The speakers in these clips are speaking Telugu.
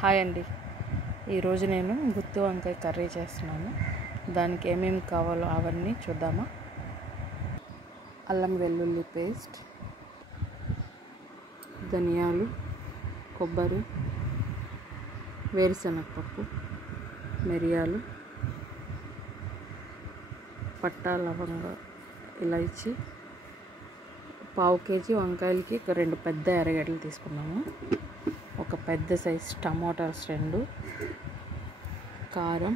హాయ్ అండి. ఈరోజు నేను గుత్తి వంకాయ కర్రీ చేస్తున్నాను. దానికి ఏమేమి కావాలో అవన్నీ చూద్దామా. అల్లం వెల్లుల్లి పేస్ట్, ధనియాలు, కొబ్బరి, వేరుశనగపప్పు, మిరియాలు, పట్టా, లవంగ, ఇలైచి, పావు కేజీ వంకాయలకి 2 పెద్ద ఎర్రగడ్డలు తీసుకున్నాము, ఒక పెద్ద సైజు టమాటాస్ 2, కారం,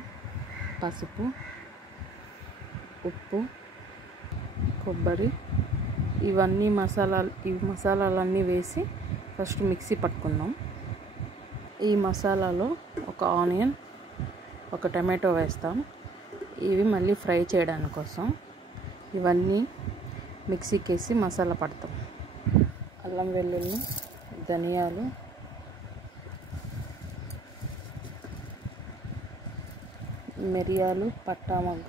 పసుపు, ఉప్పు, కొబ్బరి, ఈ మసాలాలన్నీ వేసి ఫస్ట్ మిక్సీ పట్టుకుందాం. ఈ మసాలాలో ఒక ఆనియన్, ఒక టమాటో వేస్తాం. ఇవి మళ్ళీ ఫ్రై చేయడానికి కోసం. ఇవన్నీ మిక్సీకి వేసి మసాలా పడతాం. అల్లం వెల్లుల్లి, ధనియాలు, మిరియాలు, పట్టా మొగ్గ,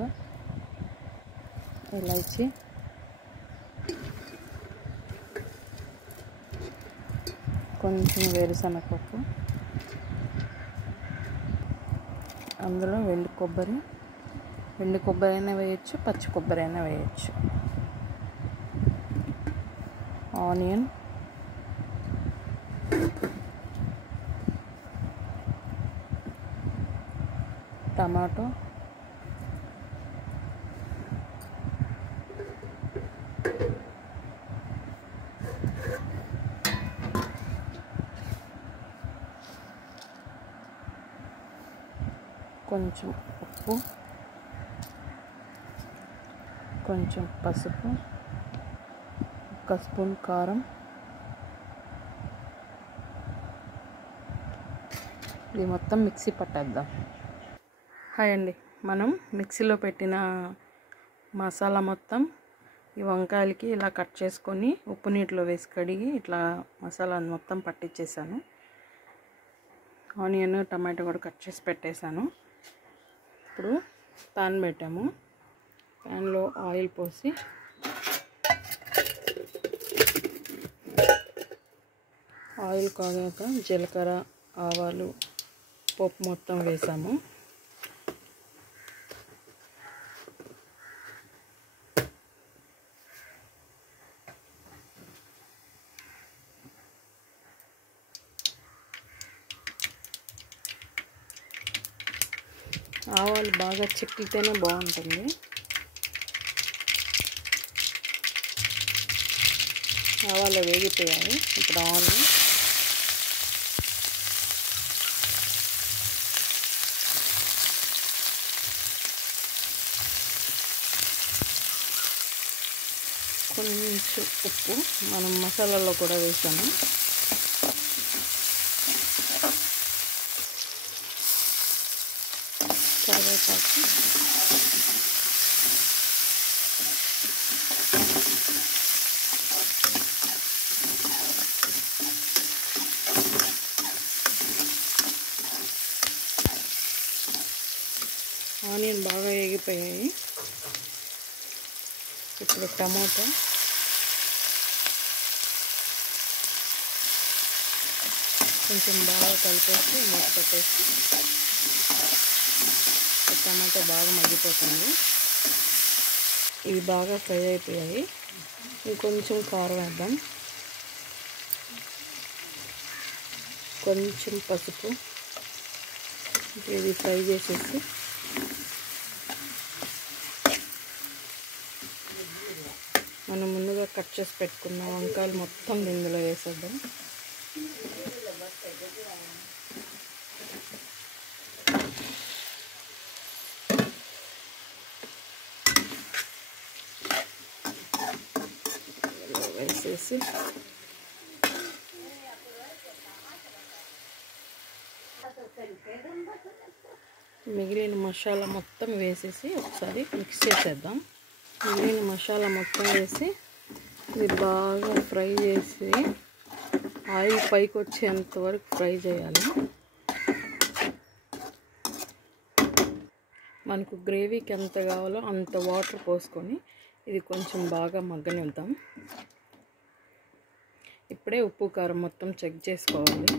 ఇలైచి, కొంచెం వేరుశనగపప్పు, అందులో ఎండు కొబ్బరి అయినా వేయచ్చు, పచ్చి కొబ్బరి అయినా వేయచ్చు, ఆనియన్, టమాటో, కొంచెం ఉప్పు, కొంచెం పసుపు, 1 స్పూన్ కారం. ఇది మొత్తం మిక్సీ పట్టేద్దాం. హాయ్ అండి. మనం మిక్సీలో పెట్టిన మసాలా మొత్తం ఈ వంకాయలకి ఇలా కట్ చేసుకొని ఉప్పు నీటిలో వేసి కడిగి ఇట్లా మసాలాను మొత్తం పట్టించేసాను. ఆనియన్, టమాటో కూడా కట్ చేసి పెట్టేశాను. ఇప్పుడు పాన్ పెట్టాము. ప్యాన్లో ఆయిల్ పోసి ఆయిల్ కాగాక జీలకర్ర, ఆవాలు, పప్పు మొత్తం వేసాము. ఆవాలు బాగా చిక్కితేనే బాగుంటుంది. ఆవాలు వేగిపోయాయి. ఇప్పుడు ఆనియన్, కొంచెం ఉప్పు మనం మసాలాలో కూడా వేసాము. కరివేపాకు, ఆనియన్ బాగా వేగిపోయాయి. ఇప్పుడు టమాటా, కొంచెం బాగా కలిపేసి మూత పెట్టేసి టమాటా బాగా మగ్గిపోతుంది. ఇవి బాగా ఫ్రై అయిపోయాయి. ఇంకొంచెం కారం వేద్దాం, కొంచెం పసుపు. ఇది ఫ్రై చేసేసి మనం ముందుగా కట్ చేసి పెట్టుకున్న వంకాయలు మొత్తం ఇందులో వేసేద్దాం. వేసేసి మిగిలిన మసాలా మొత్తం వేసేసి ఒకసారి మిక్స్ చేసేద్దాం. మిగిలిన మసాలా మొత్తం వేసి ఇది బాగా ఫ్రై చేసి ఆయిల్ పైకి వచ్చేంత వరకు ఫ్రై చేయాలి. మనకు గ్రేవీకి ఎంత కావాలో అంత వాటర్ పోసుకొని ఇది కొంచెం బాగా మగ్గనిద్దాం. ఇప్పుడే ఉప్పు కారం మొత్తం చెక్ చేసుకోవాలి.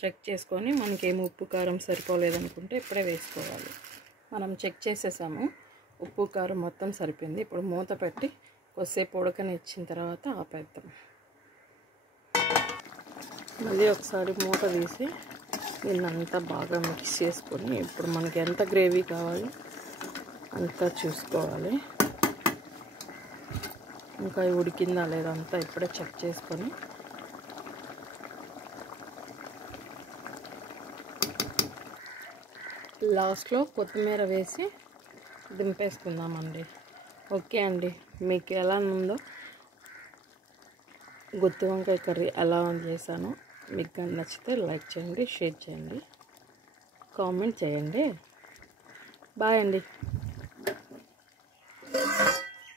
చెక్ చేసుకొని మనకేం ఉప్పు కారం సరిపోలేదనుకుంటే ఇప్పుడే వేసుకోవాలి. మనం చెక్ చేసేసాము, ఉప్పు కారం మొత్తం సరిపోయింది. ఇప్పుడు మూత పెట్టి కొద్దిసేపు ఉడకనిచ్చిన తర్వాత ఆపేద్దాం. మళ్ళీ ఒకసారి మూత తీసి దీన్నంతా బాగా మిక్స్ చేసుకొని ఇప్పుడు మనకి ఎంత గ్రేవీ కావాలి అంతా చూసుకోవాలి. ఇంకా ఉడికిందా లేదా అంతా ఇప్పుడే చెక్ చేసుకొని లాస్ట్లో కొత్తిమీర వేసి దింపేసుకుందామండి. ఓకే అండి, మీకు ఎలా ఉందో గుత్తి వంకాయ కర్రీ ఎలా చేశానో మీకు కానీ నచ్చితే లైక్ చేయండి, షేర్ చేయండి, కామెంట్ చేయండి. బాయ్ అండి.